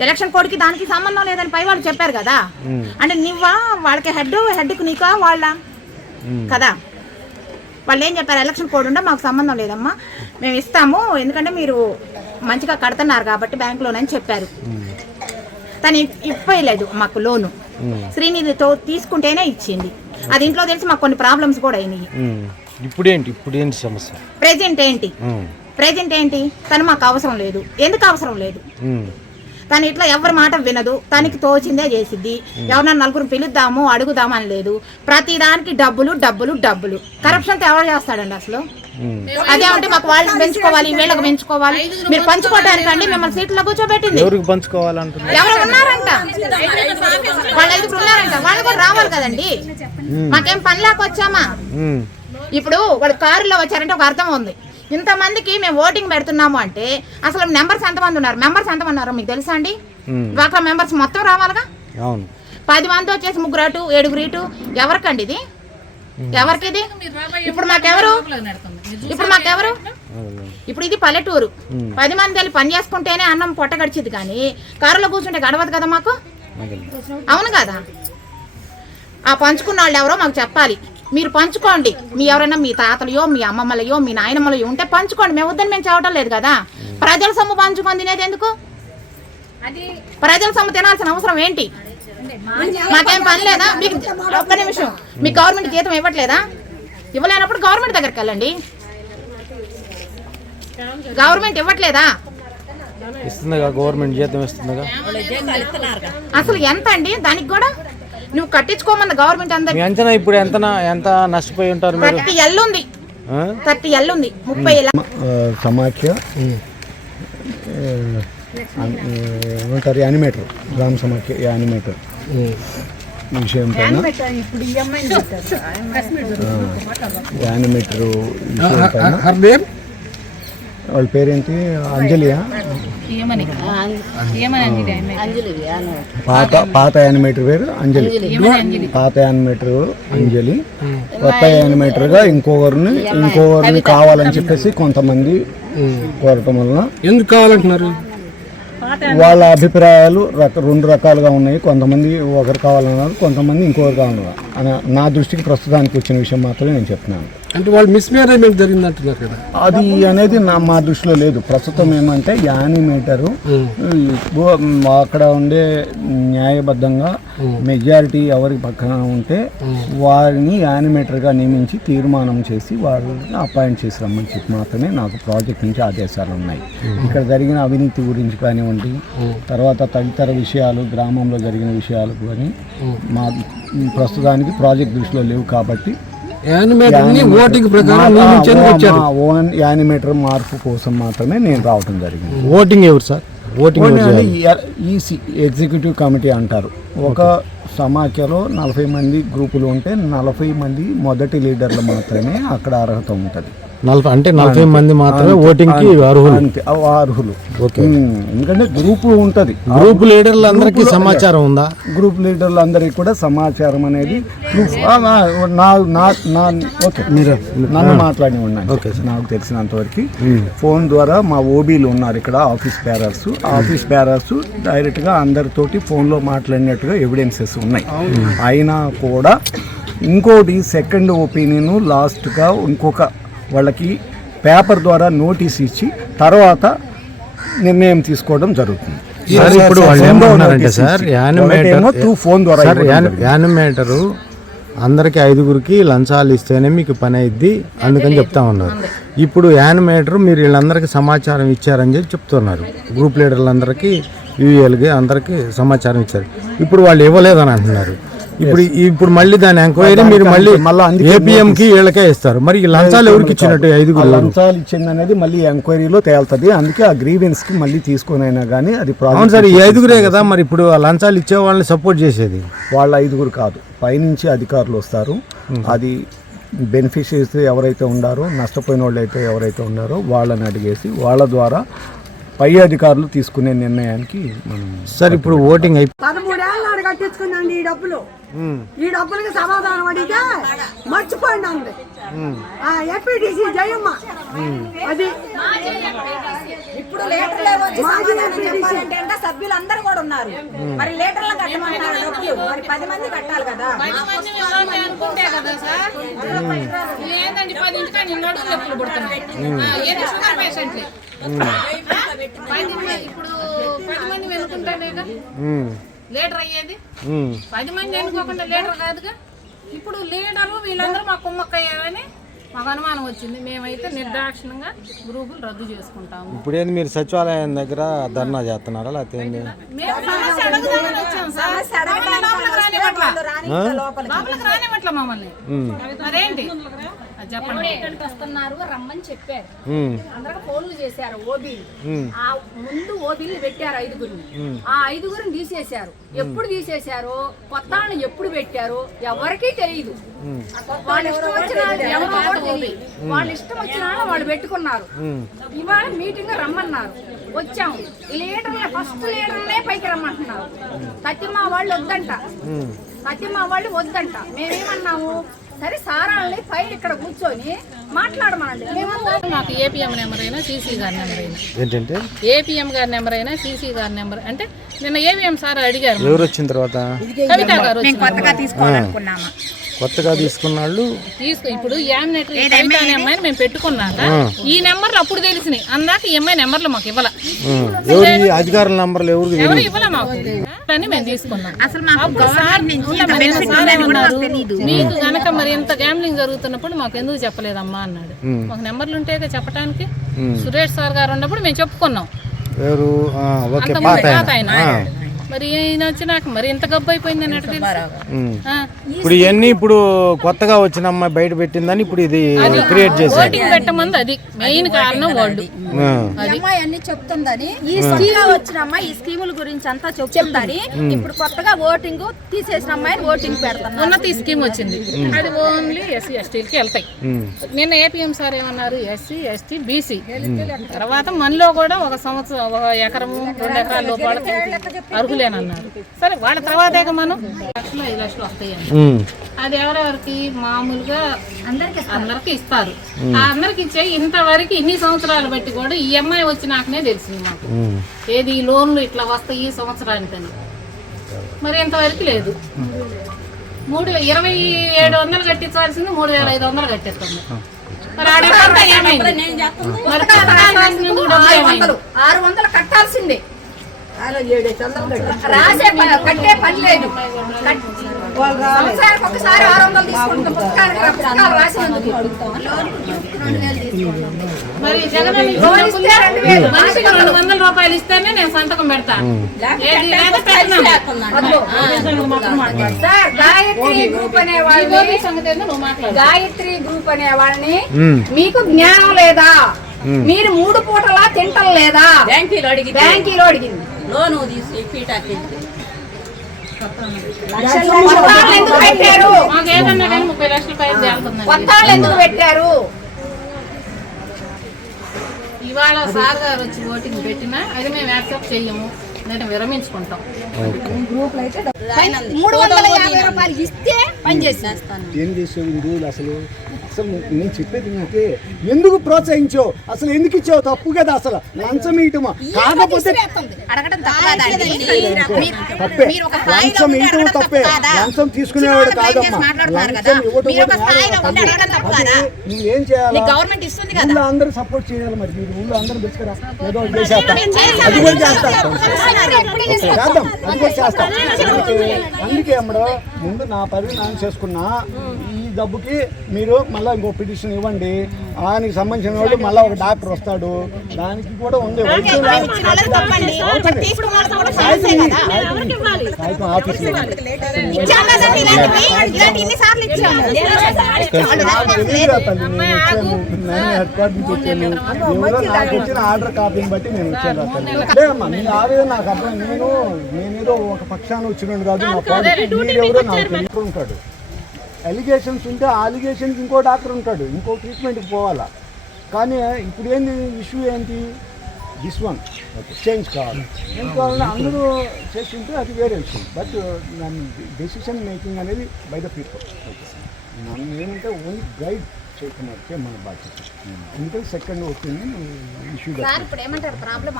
Election కోడ్కి దానికి సంబంధం లేదని పై వాళ్ళు చెప్పారు కదా. అంటే నువ్వా? వాళ్ళకి హెడ్ హెడ్కి నీకా? వాళ్ళ? కదా. వాళ్ళు ఏం చెప్పారు? ఎలక్షన్ కోడ్ ఉంటే మాకు సంబంధం లేదమ్మా. మేము ఇస్తాము. ఎందుకంటే మీరు మంచిగా కడుతున్నారు కాబట్టి బ్యాంక్ లోన్ అని చెప్పారు. తను ఇప్- ఇప్పలేదు మాకు లోను. శ్రీనిధితో తీసుకుంటేనే ఇచ్చింది. అది ఇంట్లో తెలిసి మాకు కొన్ని ప్రాబ్లమ్స్ కూడా అయినాయి. ఇప్పుడేంటి? సమస్య? ప్రెజెంట్ ఏంటి. ప్రెజెంట్ ఏంటి? తను మాకు అవసరం లేదు. ఎందుకు అవసరం లేదు. తను ఇట్లా ఎవరి మాట వినదు. తనకి తోచిందే చేసిద్ది. ఎవరన్నా నలుగురు పిలుద్దాము అడుగుదాము అని లేదు. ప్రతి దానికి డబ్బులు డబ్బులు డబ్బులు. కరప్షన్ ఎవరు చేస్తాడండి అసలు. అదే అంటే మాకు వాళ్ళకి పెంచుకోవాలి వీళ్ళకి పెంచుకోవాలి. మీరు పంచుకోవడానికి అండి మిమ్మల్ని సీట్లో కూర్చోబెట్టింది. ఎవరు ఉన్నారంట? వాళ్ళు ఐదుగురు ఉన్నారంట. వాళ్ళు కూడా రావాలి కదండి. మాకేం పని లేక వచ్చామా? ఉమ్. ఇప్పుడు వాళ్ళు కారులో వచ్చారంటే ఒక అర్థం ఉంది. ఇంతమందికి మేము ఓటింగ్ పెడుతున్నాము అంటే అసలు మెంబర్స్ ఎంతమంది ఉన్నారు? మెంబర్స్ ఎంతమంది ఉన్నారు? మీకు తెలుసా అండి. డ్వాక్రా మెంబర్స్ మొత్తం రావాలిగా? అవును. పది మంది వచ్చేసి ముగ్గురు అటు ఏడుగురు ఇటు. ఎవరికండి ఇది? ఎవరికి ఇది ఇప్పుడు మాకెవరు? ఇప్పుడు మాకెవరు. ఇప్పుడు ఇది పల్లెటూరు. పది మంది వెళ్ళి పని చేసుకుంటేనే అన్నం పొట్ట గడిచింది కానీ కారులో కూర్చుంటే గడవదు కదా మాకు. అవును కదా? ఆ పంచుకున్న వాళ్ళు ఎవరో మాకు చెప్పాలి. మీరు పంచుకోండి. మీ ఎవరైనా మీ తాతలయో మీ అమ్మమ్మలయో మీ నాయనమ్మలయో ఉంటే పంచుకోండి. మేము వద్దని మేము చెప్పడం లేదు కదా. ప్రజల సొమ్ము పంచుకొని తినేది ఎందుకు? ప్రజల సొమ్ము తినాల్సిన అవసరం ఏంటి? మాకేం పని లేదా? మీకు ఒక్క నిమిషం. మీ గవర్నమెంట్ జీతం ఇవ్వట్లేదా? ఇవ్వలేనప్పుడు గవర్నమెంట్ దగ్గరికి వెళ్ళండి. గవర్నమెంట్ ఇవ్వట్లేదా? ఇస్తుందిగా గవర్నమెంట్ జీతం ఇస్తుందిగా. అసలు ఎంత అండి? దానికి కూడా నువ్వు కట్టించుకోమన్న గవర్నమెంట్ అందరికి మీ అంచనా ఇప్పుడు ఎంత ఎంత నష్టపోయి ఉంటారు మీరు? థర్టీ ఎల్ ఉంది. ఆ? థర్టీ ఎల్ ఉంది. ముప్పై ఎల్ సమాఖ్య ఏమంటారు యానిమేటర్ గ్రామ సమాఖ్య యానిమేటర్ విషయం పైన. యానిమేటర్ విషయం పైన. వాళ్ళ పేరేంటి? అంజలియా? పాత పాత యానిమేటర్ పేరు అంజలి. పాత యానిమేటర్ అంజలి. కొత్త యానిమేటర్గా ఇంకొకరిని ఇంకొకరిని కావాలని చెప్పేసి కొంతమంది కోరటం వలన ఎందుకు కావాలంటున్నారు? వాళ్ళ అభిప్రాయాలు రక రెండు రకాలుగా ఉన్నాయి. కొంతమంది ఒకరు కావాలన్నారు కొంతమంది ఇంకొకరు కావాలన్నారు. అన- నా దృష్టికి ప్రస్తుతానికి వచ్చిన విషయం మాత్రమే నేను చెప్తున్నాను. అంటే వాళ్ళు మిస్మ్యారేజ్మెంట్ జరిగింది అంటున్నారు కదా. అది అనేది నా మా దృష్టిలో లేదు. ప్రస్తుతం ఏమంటే యానిమేటరు అక్కడ ఉండే న్యాయబద్ధంగా మెజారిటీ ఎవరి పక్కన ఉంటే వారిని యానిమేటర్గా నియమించి తీర్మానం చేసి వారిని అపాయింట్ చేసి రమ్మని చెప్పి మాత్రమే నాకు ప్రాజెక్ట్ నుంచి ఆదేశాలు ఉన్నాయి. ఇక్కడ జరిగిన అవినీతి గురించి కానివ్వండి తర్వాత తదితర విషయాలు గ్రామంలో జరిగిన విషయాలు కానీ మా ప్రస్తుతానికి ప్రాజెక్ట్ దృష్టిలో లేవు కాబట్టి ఓటింగ్ ప్రకారం ఓన్ యానిమేటర్ మార్పు కోసం మాత్రమే నేను రావటం జరిగింది. ఓటింగ్ ఎవరు sir? Voting? EC executive committee అంటారు. ఒక సమాఖ్యలో నలభై మంది గ్రూపులు ఉంటే నలభై మంది మొదటి లీడర్లు మాత్రమే అక్కడ అర్హత ఉంటుంది. నలభై అంటే నలభై మంది మాత్రమే ఓటింగ్కి అర్హులు. అంతే అర్హులు. ఓకే. ఎందుకంటే గ్రూపు ఉంటుంది. గ్రూప్ లీడర్లు అందరికీ సమాచారం ఉందా? గ్రూప్ లీడర్లు అందరికీ కూడా సమాచారం అనేది proof. ఆ, ఆ, నా నా నా ఓకే మీరు నన్ను మాట్లాడి ఉన్నాయి ఓకే నాకు తెలిసినంత వరకు ఫోన్ ద్వారా మా ఓబీలు ఉన్నారు ఇక్కడ ఆఫీస్ బేరర్స్ ఆఫీస్ బేరర్స్ డైరెక్ట్గా అందరితోటి ఫోన్లో మాట్లాడినట్టుగా ఎవిడెన్సెస్ ఉన్నాయి. అయినా కూడా ఇంకోటి సెకండ్ ఒపీనియన్ లాస్ట్గా ఇంకొక వాళ్ళకి పేపర్ ద్వారా నోటీస్ ఇచ్చి తర్వాత నిర్ణయం తీసుకోవడం జరుగుతుంది. సార్ ఇప్పుడు వాళ్ళు ఏమంటున్నారంటే సార్ యానిమేటర్ phone ద్వారా. యానిమేటరు అందరికి ఐదుగురికి లంచాలు ఇస్తేనే మీకు పని అయిద్ది అందుకని చెప్తా ఉన్నారు. ఇప్పుడు యానిమేటర్ మీరు వీళ్ళందరికీ సమాచారం ఇచ్చారని చెప్పి చెప్తున్నారు. గ్రూప్ లీడర్లందరికీ యూఏలకి అందరికీ సమాచారం ఇచ్చారు. ఇప్పుడు వాళ్ళు ఇవ్వలేదని అంటున్నారు. ఇప్పుడు ఇప్పుడు మళ్ళీ దాని ఎంక్వైరీ మీరు మళ్ళీ ఏపీఎం కి వీళ్ళకే ఇస్తారు. మరి ఈ లంచాలు ఎవరికి ఇచ్చినట్టు ఐదుగురు? లంచాలు ఇచ్చింది అనేది మళ్ళీ ఎంక్వైరీలో తేలుతుంది. అందుకే ఆ గ్రీవెన్స్కి మళ్ళీ తీసుకొని అయినా కానీ అది అవును ప్రాజెక్ట్ సార్ ఈ ఐదుగురే కదా మరి ఇప్పుడు ఆ లంచాలు ఇచ్చే వాళ్ళని సపోర్ట్ చేసేది? వాళ్ళ ఐదుగురు కాదు. పైనుంచి అధికారులు వస్తారు. అది బెనిఫిషరీస్ ఎవరైతే ఉండారో నష్టపోయిన వాళ్ళు అయితే ఎవరైతే ఉండారో వాళ్ళని అడిగేసి వాళ్ళ ద్వారా పై అధికారులు తీసుకునే నిర్ణయానికి మనం సార్ ఇప్పుడు ఓటింగ్ అయిపోయి పదమూడేళ్ళ నాడు కట్టించుకుందండి ఈ డబ్బులు ఈ డబ్బులకి సమాధానం అడిగితే మర్చిపోయింది అంది. ఆ ఎంపీటీసీ జయమ్మ. అది ఇప్పుడు లీటర్లే అంటే సభ్యులందరూ కూడా ఉన్నారు. మరి లీటర్లు కట్టమన్నారు డబ్బులు. మరి పది మంది కట్టాలి కదా. కదా పది పుడుతున్నాయి పేషెంట్లే ఇప్పుడు పది మంది వెనుకుంటానే ఉమ్, లీటర్ అయ్యేది? పది మంది ఎన్నుకోకుండా లీటర్ కాదుగా? ఇప్పుడు లీడర్లు వీళ్ళందరూ మా కుమ్మక్కయ్యారని మాకు అనుమానం వచ్చింది. మేమైతే నిర్దాక్షిణంగా గ్రూపులు రద్దు చేసుకుంటాము. ఇప్పుడు ఏంది మీరు సచివాలయం దగ్గర ధర్నా చేస్తున్నారా? లేకపోతే ఏంది? మేము సమస్య అడుగుదామని వచ్చాం సార్. మమ్మల్ని లోపలికి రానివ్వట్లా. లోపలికి రానివ్వట్లా మమ్మల్ని. ఉమ్, మరేంటి? అది చెప్పండి. ఇక్కడికి వస్తున్నారు రమ్మని చెప్పారు. ఉమ్, అందరికి ఫోన్లు చేశారు ఓబీలు ఉమ్, ఆ ముందు ఓబీలు పెట్టారు ఐదుగురిని. ఆ ఐదుగురిని తీసేశారు. ఎప్పుడు తీసేశారు? కొత్త వాళ్ళని ఎప్పుడు పెట్టారు? ఎవరికీ తెలియదు వాళ్ళ ఇష్టం వచ్చిన వాళ్ళు ఇష్టం వచ్చిన వాళ్ళు పెట్టుకున్నారు. ఇవాళ మీటింగ్ రమ్మన్నారు. వచ్చాము లీడర్లే ఫస్ట్ లీడర్లే పైకి రమ్మంటున్నారు. సత్యమా వాళ్ళు వద్దంట. సత్యమా వాళ్ళు వద్దంట. మేమేమన్నాము? సరే సారాల్ని పై ఇక్కడ కూర్చొని మాకు ఏపీఎం నెంబర్ అయినా సీసీ గారి నెంబర్ అయినా. ఏంటంటే? ఏపీఎం గారి నెంబర్ అయినా సీసీ గారి నెంబర్. అంటే నిన్న ఏవిఎం సార్ అడిగారు ఎవరు వచ్చిన తర్వాత? కవిత గారు కొత్తగా తీసుకోవాలనుకున్నామా. కొత్తగా ఇప్పుడు యామినేటరీ కవిత అనే అమ్మాయిని మేము పెట్టుకున్నాక ఈ నెంబర్లు అప్పుడు తెలిసినాయి. అందాక ఈ అమ్మాయి నెంబర్లు మాకు ఇవ్వాల. ఎవరు అధికారుల నంబర్లు ఎవరికి ఎవరు తెలియదు? ఇవ్వాల మాకు? అని మేము తీసుకున్నాం. అసలు మాకు అప్పుడు సార్ మీకు గనక మరి ఇంత గ్యాంబ్లింగ్ జరుగుతున్నప్పుడు మాకు ఎందుకు చెప్పలేదమ్మా? అన్నాడు. మాకు నెంబర్లు ఉంటే చెప్పడానికి సురేష్ సార్ గారు ఉన్నప్పుడు మేము చెప్పుకున్నాం. పాత ఆయన. మరి ఈయన వచ్చినాక మరి ఇంత గబ్బు అయిపోయింది అన్నట్టు. ఇప్పుడు ఇవన్నీ ఇప్పుడు కొత్తగా వచ్చిన అమ్మాయి బయట పెట్టిందని ఇప్పుడు ఇది క్రియేట్ చేశారు. ఓటింగ్ పెట్టమంది అది. మెయిన్ కారణం వాళ్ళు. ఆ, అమ్మాయి అన్ని చెప్తుందని ఈ స్కీమ్ వచ్చిన అమ్మాయి ఈ స్కీముల గురించి అంతా చెప్తుందని ఇప్పుడు కొత్తగా ఓటింగ్ తీసేసిన అమ్మాయిని ఓటింగ్ పెడుతున్నారు ఉన్నత స్కీమ్ వచ్చింది. అది ఓన్లీ ఎస్సీ ఎస్టీలకి వెళ్తాయి. నిన్న ఏపీఎం సార్ ఏమన్నారు? SC ST BC. తర్వాత మనలో కూడా ఒక సంవత్సరం ఒక ఎకరము రెండు ఎకరాల లోపాలకి అర్హులేనన్నారు సరే వాళ్ళ తర్వాతే మనం? లక్షలు ఐదు లక్షలు వస్తాయి అని ఉమ్, అది ఎవరెవరికి? మామూలుగా అందరికి అందరికి ఇస్తారు. ఆ అందరికి ఇచ్చే ఇంతవరకు ఇన్ని సంవత్సరాలు బట్టి కూడా ఈ అమ్మాయి వచ్చినాకనే తెలిసింది మాకు. ఏది ఈ లోన్లు ఇట్లా వస్తాయి ఈ సంవత్సరానికని. మరి ఇంతవరకు లేదు. మూడు ఇరవై ఏడు వందలు కట్టించాల్సింది మూడు వేల ఐదు వందలు కట్టిస్తుంది మరి? ఆరు వందలు కట్టాల్సిందే. రాసే కట్టే పని లేదు. సంవత్సరానికి ఒకసారి ఆరు వందలు తీసుకుంటాం పుస్తకానికి రా- పుస్తకాలు రాసినందుకు. మరి మనిషికి రెండు వందల రూపాయలు ఇస్తేనే నేను సంతకం పెడతా. ఏది లేదా పెట్టను. సార్ గాయత్రి గ్రూప్ అనే వాళ్ళని గాయత్రి గ్రూప్ అనే వాళ్ళని మీకు జ్ఞానం లేదా? మీరు మూడు పూటలా తింటం లేదా? బ్యాంకీలో అడిగి బ్యాంకీలో అడిగింది. లోను తీసి పీటాకి ఎందుకు పెట్టారు? ఇవాళ సార్ గారు వచ్చి ఓటింగ్ పెట్టినా అది మేము యాక్సెప్ట్ చెయ్యము నేను విరమించుకుంటాం. మూడు వందల యాభై రూపాయలు ఇస్తే పని చేసేస్తాను ఏం అసలు? అసలు నువ్వు- నేను చెప్పేది నీకే ఎందుకు ప్రోత్సహించావు అసలు ఎందుకు ఇచ్చావు? తప్పు కదా అసలు. లంచం ఇయటమా కాకపోతే తప్పే. మీరు ఒక స్థాయిలో లంచం ఇయటం తప్పే? లంచం తీసుకునేవాడు కాదమ్మా. లంచం ఇవ్వటం? నువ్వేం చేయాలి? నీకు గవర్నమెంట్ ఇస్తుంది కదా. ఊళ్ళో అందరూ సపోర్ట్ చేయాలి మరి. మీరు ఊళ్ళో అందరూ తెచ్చుకురా ఏదో చేసేస్తా. అది కూడా చేస్తా. చేద్దాం. అది కూడా చేస్తా. అందుకే అందుకే అమ్మడు ముందు నా పని నేను చేసుకున్నా. ఈ డబ్బుకి మీరు మళ్ళీ ఇంకో పిటిషన్ ఇవ్వండి ఆయనకి సంబంధించిన వాడు మళ్ళీ ఒక డాక్టర్ వస్తాడు దానికి కూడా ఉంది వైద్యం తప్పండి అవుతుంది. తీసుకున్న వాళ్ళకి కూడా కాగితం సమస్యే ఇవ్వు, కదా కాగితం ఇవ్వు. కాగితం ఆఫీస్లో ఇవ్వు. ఇచ్చాం కదండి ఇలాంటివి ఇలాంటి ఇన్నిసార్లు ఇచ్చాము నాకు తెలియదు ఆ తల్లి నేను వచ్చాను నేను హెడ్ క్వార్టర్ నుంచి వచ్చాను ఎవరో నాకు వచ్చిన ఆర్డర్ కాపీని బట్టి నేను వచ్చాను నీ ఆవేదన నాకు అర్థం నేను నేనేదో ఒక పక్షాన వచ్చినాను కాదు నా మీరెవరో నాకు ఉంటాడు అలిగేషన్స్ ఉంటే ఆ అలిగేషన్స్ ఇంకో డాక్టర్ ఉంటాడు ఇంకో ట్రీట్మెంట్కి పోవాలా. కానీ ఇప్పుడు ఏంది ఇష్యూ ఏంటి? దిస్ వన్ చేంజ్ కావాలి. కావాలంటే అందరూ చేస్తుంటే అది వేరే విషయం. బట్ డెసిషన్ మేకింగ్ అనేది బై ద పీపుల్ నన్ను ఏమంటే ఓన్లీ గైడ్ చేయకమర్చే మన బాధ్యత. ఎందుకంటే సెకండ్ ఒపీనియన్ ఇష్యూ ఇప్పుడు ఏమంటారు? ప్రాబ్లం